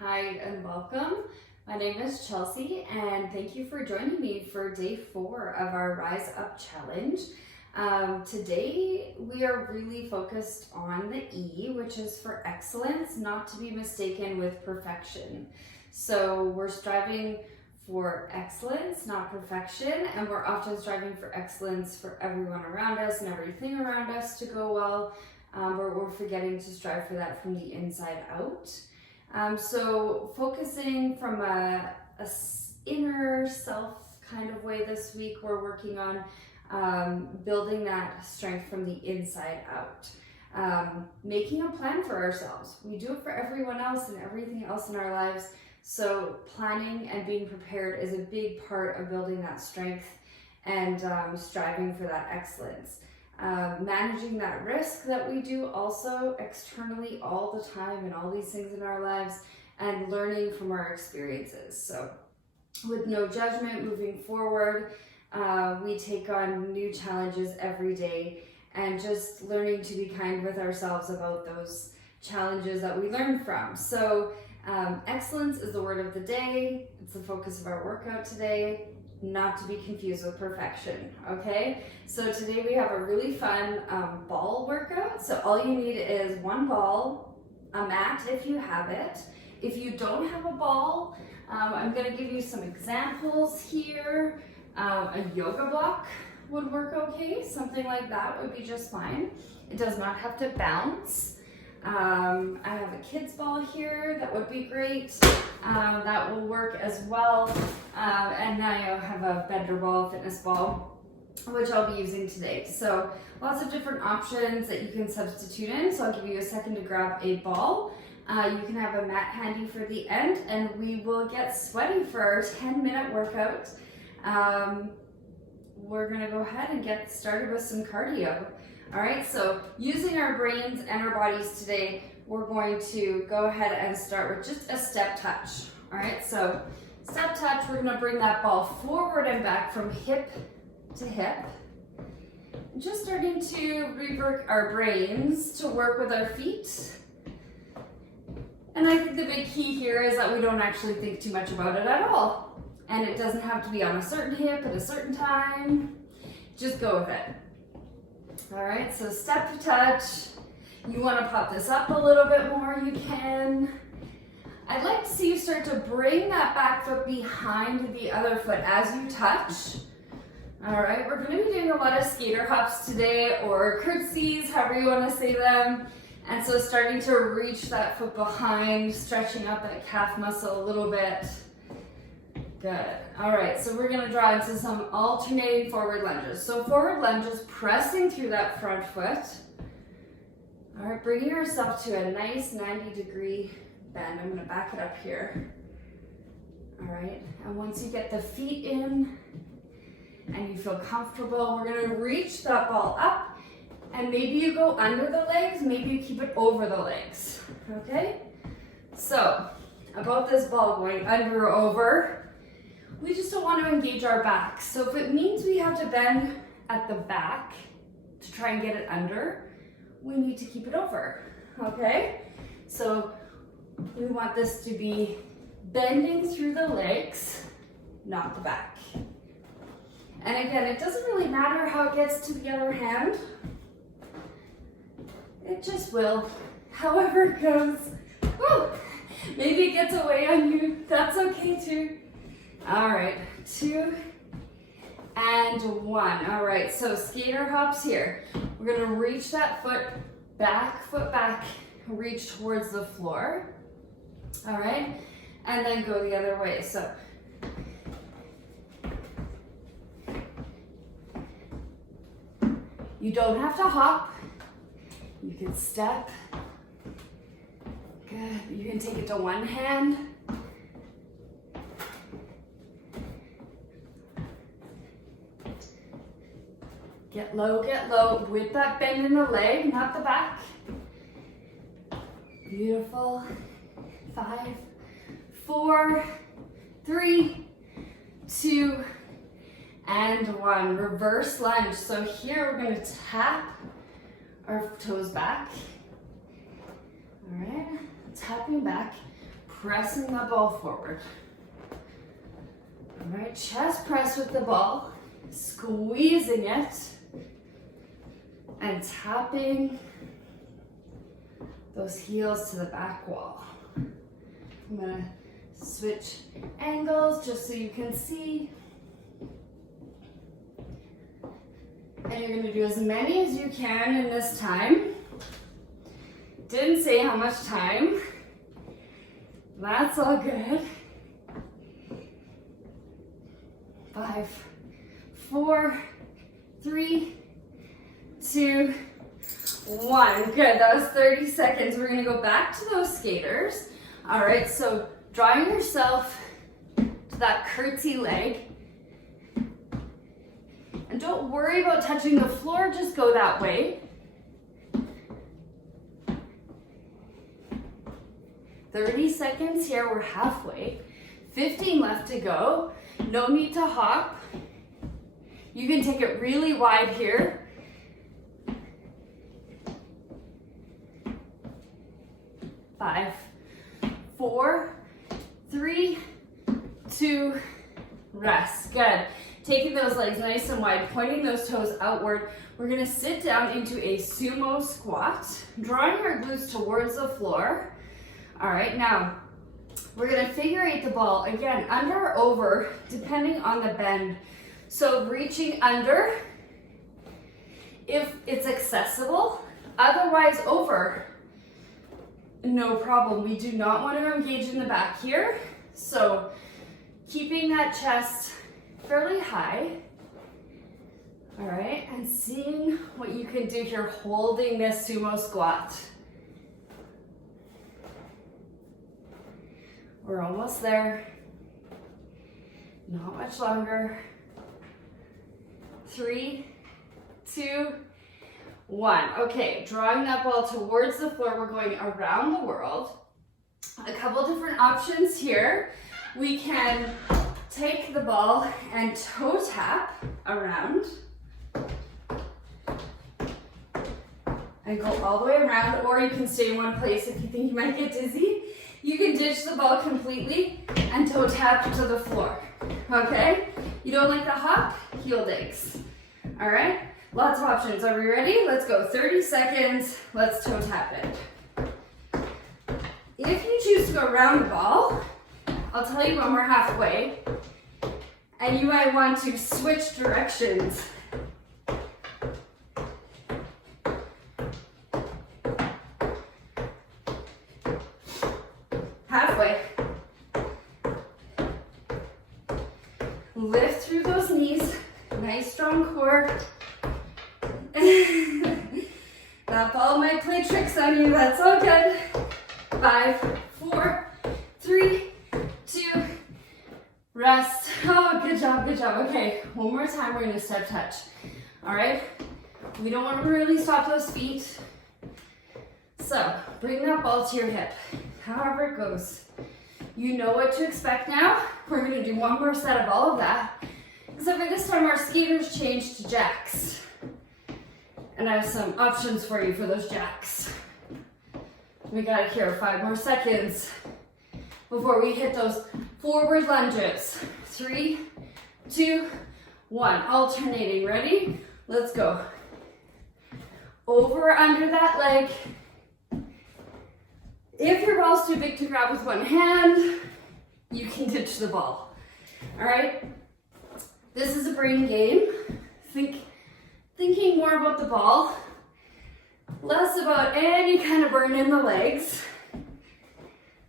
Hi and welcome. My name is Chelsea and thank you for joining me for day 4 of our Rise Up Challenge. Today we are really focused on the E, which is for excellence, not to be mistaken with perfection. So we're striving for excellence, not perfection, and we're often striving for excellence for everyone around us and everything around us to go well, but we're forgetting to strive for that from the inside out. So focusing from a inner self kind of way this week, we're working on building that strength from the inside out. Making a plan for ourselves. We do it for everyone else and everything else in our lives. So planning and being prepared is a big part of building that strength and striving for that excellence. Managing that risk that we do also externally all the time and all these things in our lives, and learning from our experiences. So with no judgment, moving forward, we take on new challenges every day and just learning to be kind with ourselves about those challenges that we learn from. So excellence is the word of the day. It's the focus of our workout today. Not to be confused with perfection, okay? So today we have a really fun ball workout. So all you need is one ball, a mat if you have it. If you don't have a ball, I'm gonna give you some examples here. A yoga block would work okay. Something like that would be just fine. It does not have to bounce. I have a kid's ball here, that would be great. That will work as well. And I have a bender ball, fitness ball, which I'll be using today. So lots of different options that you can substitute in. So I'll give you a second to grab a ball. You can have a mat handy for the end, and we will get sweaty for our 10-minute workout. We're gonna go ahead and get started with some cardio. All right, so using our brains and our bodies today, we're going to go ahead and start with just a step touch. All right, so step touch, we're gonna bring that ball forward and back from hip to hip. Just starting to rework our brains to work with our feet. And I think the big key here is that we don't actually think too much about it at all. And it doesn't have to be on a certain hip at a certain time. Just go with it. All right, so step to touch. You want to pop this up a little bit more, you can. I'd like to see you start to bring that back foot behind the other foot as you touch. All right, we're going to be doing a lot of skater hops today, or curtsies, however you want to say them. And so starting to reach that foot behind, stretching up that calf muscle a little bit. Good. All right, so we're gonna draw into some alternating forward lunges. So forward lunges, pressing through that front foot. All right, bringing yourself to a nice 90-degree bend. I'm gonna back it up here. All right, and once you get the feet in and you feel comfortable, we're gonna reach that ball up, and maybe you go under the legs, maybe you keep it over the legs, okay? So, about this ball going under or over, we just don't want to engage our back. So if it means we have to bend at the back to try and get it under, we need to keep it over, okay? So we want this to be bending through the legs, not the back. And again, it doesn't really matter how it gets to the other hand. It just will. However it goes. Woo! Maybe it gets away on you. That's okay too. All right, 2 and 1. All right, so skater hops here. We're gonna reach that foot back, reach towards the floor. All right, and then go the other way. So you don't have to hop. You can step. Good, you can take it to one hand. Get low with that bend in the leg, not the back. Beautiful. 5, 4, 3, 2, and 1. Reverse lunge. So here we're going to tap our toes back. All right, tapping back, pressing the ball forward. All right, chest press with the ball, squeezing it, and tapping those heels to the back wall. I'm gonna switch angles just so you can see. And you're gonna do as many as you can in this time. Didn't say how much time. That's all good. 5, 4, 3, 2, 1. Good, that was 30 seconds. We're gonna go back to those skaters. All right, so drawing yourself to that curtsy leg. And don't worry about touching the floor, just go that way. 30 seconds here, we're halfway. 15 left to go. No need to hop. You can take it really wide here. 5, 4, 3, 2, rest. Good. Taking those legs nice and wide, pointing those toes outward. We're gonna sit down into a sumo squat, drawing our glutes towards the floor. All right, now we're gonna figure eight the ball, again, under or over, depending on the bend. So reaching under, if it's accessible, otherwise over, no problem. We do not want to engage in the back here. So keeping that chest fairly high. All right, and seeing what you can do here, holding this sumo squat. We're almost there. Not much longer. 3, 2, 1. Okay, drawing that ball towards the floor. We're going around the world. A couple different options here. We can take the ball and toe tap around. And go all the way around, or you can stay in one place if you think you might get dizzy. You can ditch the ball completely and toe tap to the floor, okay? You don't like the hop? Heel digs, all right? Lots of options. Are we ready? Let's go. 30 seconds. Let's toe tap it. If you choose to go around the ball, I'll tell you when we're halfway, and you might want to switch directions. Halfway. Lift through those knees. Nice strong core. That ball might play tricks on you. That's all good. 5, 4, 3, 2, rest. Oh, good job, good job. Okay, one more time. We're gonna step touch. All right. We don't want to really stop those feet. So bring that ball to your hip. However it goes. You know what to expect now. We're gonna do one more set of all of that. Except for this time our skaters changed to jacks. And I have some options for you for those jacks. We got it here, 5 more seconds before we hit those forward lunges. 3, 2, 1. Alternating, ready? Let's go. Over, under that leg. If your ball's too big to grab with one hand, you can ditch the ball. All right? This is a brain game. Thinking more about the ball, less about any kind of burn in the legs,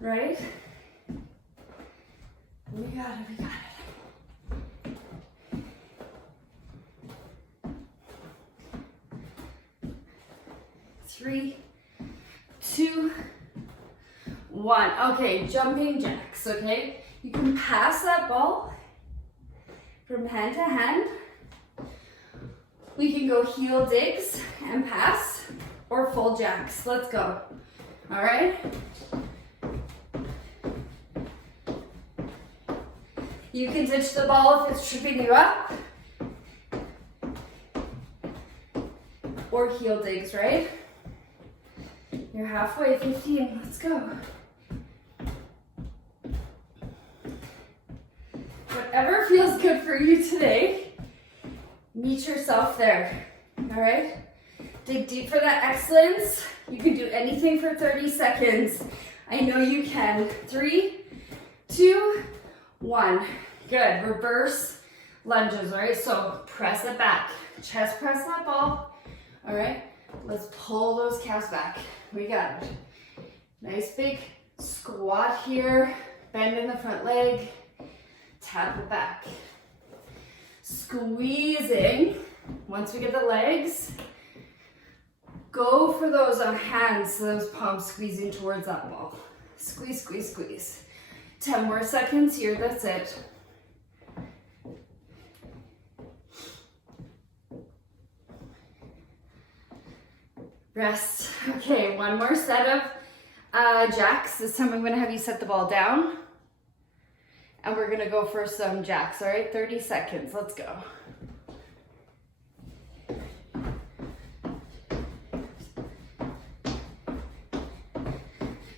right? We got it, we got it. 3, 2, 1. Okay, jumping jacks, okay? You can pass that ball from hand to hand. We can go heel digs and pass, or full jacks. Let's go. All right? You can ditch the ball if it's tripping you up, or heel digs, right? You're halfway, 15, let's go. whatever feels good for you today, meet yourself there, all right? Dig deep for that excellence. You can do anything for 30 seconds. I know you can. 3, 2, 1. Good. Reverse lunges, all right? So press it back. Chest press that ball, all right? Let's pull those calves back. We got it. Nice big squat here. Bend in the front leg. Tap it back. Squeezing. Once we get the legs, go for those hands, those palms squeezing towards that ball. Squeeze, squeeze, squeeze. 10 more seconds here, that's it. Rest. Okay, one more set of jacks. This time I'm gonna have you set the ball down. And we're gonna go for some jacks, all right? 30 seconds, let's go.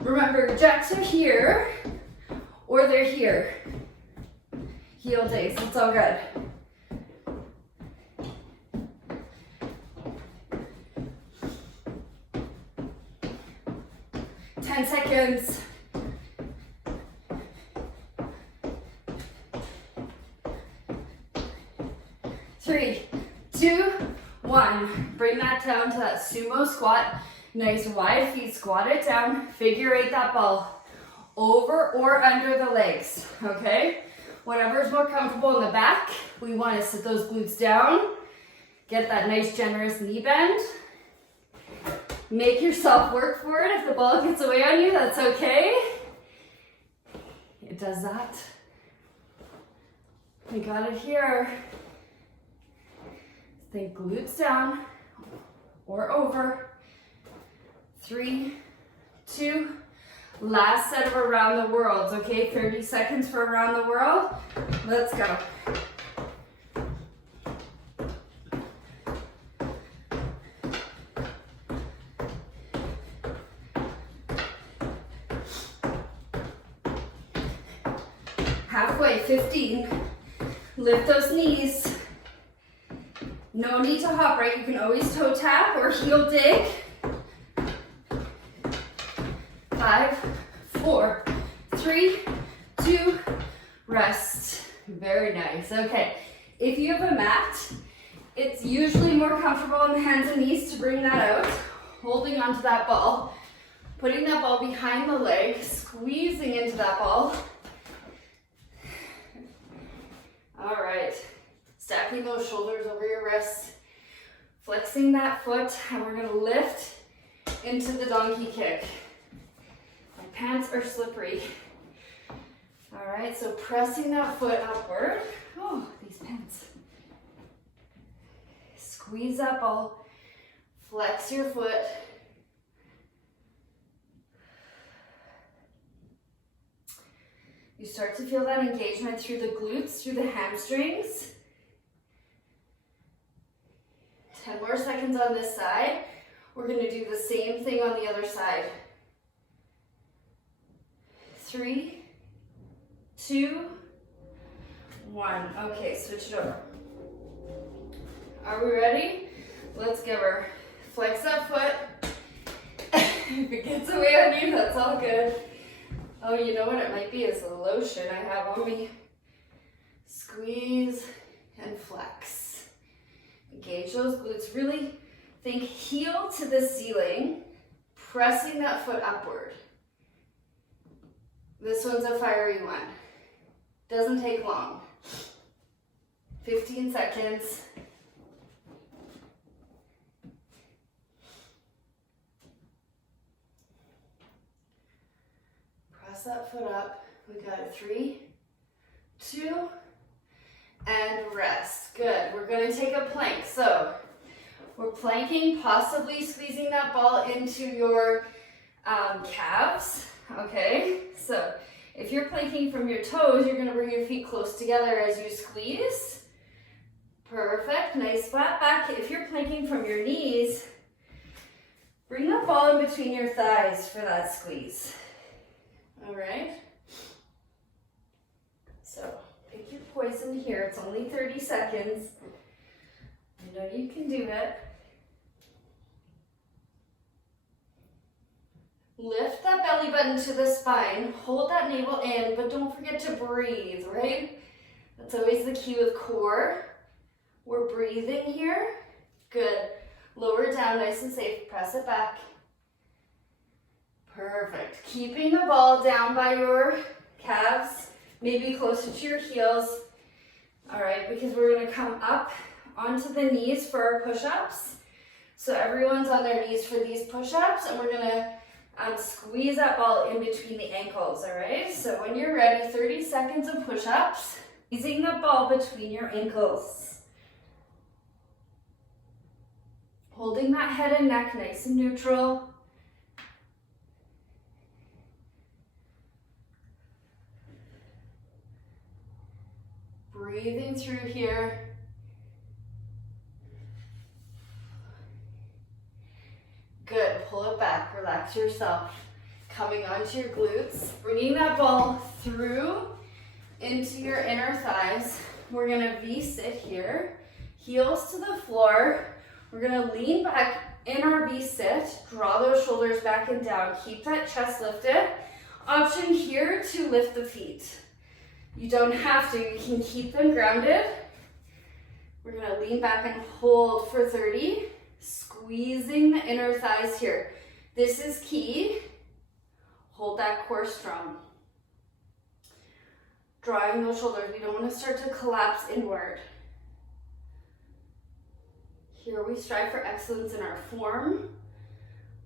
Remember, jacks are here, or they're here. Heel digs, it's all good. Seconds. 3, 2, 1. Bring that down to that sumo squat. Nice wide feet, squat it down. Figure 8 that ball over or under the legs, okay? Whatever is more comfortable in the back. We want to sit those glutes down. Get that nice generous knee bend. Make yourself work for it. If the ball gets away on you, that's okay. It does that. We got it here. Think glutes down or over. 3, 2, last set of around the world, okay? 30 seconds for around the world. Let's go. Halfway, 15. Lift those knees. No need to hop, right? You can always toe tap or heel dig. 5, 4, 3, 2, rest. Very nice. Okay, if you have a mat, it's usually more comfortable on the hands and knees to bring that out, holding onto that ball, putting that ball behind the leg, squeezing into that ball. All right, stacking those shoulders over your wrists, flexing that foot, and we're gonna lift into the donkey kick. My pants are slippery. All right, so pressing that foot upward. Oh, these pants. Squeeze that ball, flex your foot. You start to feel that engagement through the glutes, through the hamstrings. 10 more seconds on this side. We're gonna do the same thing on the other side. 3, 2, 1. Okay, switch it over. Are we ready? Let's give her. Flex that foot. If it gets away on you, that's all good. Oh, you know what it might be is the lotion I have on me. Squeeze and flex. Engage those glutes. Really think heel to the ceiling, pressing that foot upward. This one's a fiery one. Doesn't take long. 15 seconds. Press that foot up. We got it. 3, 2, and rest. Good. We're going to take a plank. So we're planking, possibly squeezing that ball into your calves. Okay. So if you're planking from your toes, you're going to bring your feet close together as you squeeze. Perfect. Nice flat back. If you're planking from your knees, bring that ball in between your thighs for that squeeze. All right. So Pick your poison here. It's only 30 seconds. I know you can do it. Lift that belly button to the spine. Hold that navel in, but don't forget to breathe, right? That's always the key with core. We're breathing here. Good. Lower down, nice and safe. Press it back. Perfect. Keeping the ball down by your calves, maybe closer to your heels. All right, because we're gonna come up onto the knees for our push-ups. So everyone's on their knees for these push-ups, and we're gonna squeeze that ball in between the ankles, all right? So when you're ready, 30 seconds of push-ups, squeezing the ball between your ankles. Holding that head and neck nice and neutral. Breathing through here. Good, pull it back, relax yourself. Coming onto your glutes, bringing that ball through into your inner thighs. We're gonna V-sit here, heels to the floor. We're gonna lean back in our V-sit, draw those shoulders back and down. Keep that chest lifted. Option here to lift the feet. You don't have to, you can keep them grounded. We're gonna lean back and hold for 30. Squeezing the inner thighs here. This is key. Hold that core strong. Drawing those shoulders. We don't want to start to collapse inward. Here we strive for excellence in our form,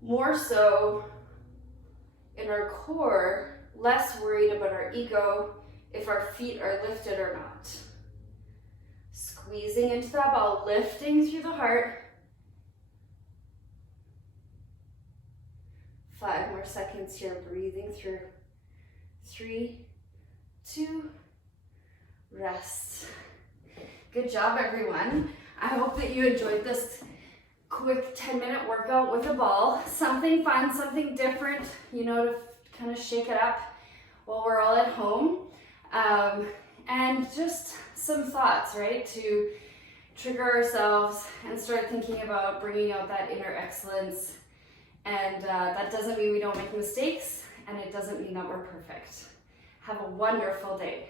more so in our core, less worried about our ego, if our feet are lifted or not. Squeezing into that ball, lifting through the heart. 5 more seconds here, breathing through. 3, 2, rest. Good job, everyone. I hope that you enjoyed this quick 10-minute workout with a ball. Something fun, something different, you know, to kind of shake it up while we're all at home. And just some thoughts, right, to trigger ourselves and start thinking about bringing out that inner excellence. And that doesn't mean we don't make mistakes, and it doesn't mean that we're perfect. Have a wonderful day.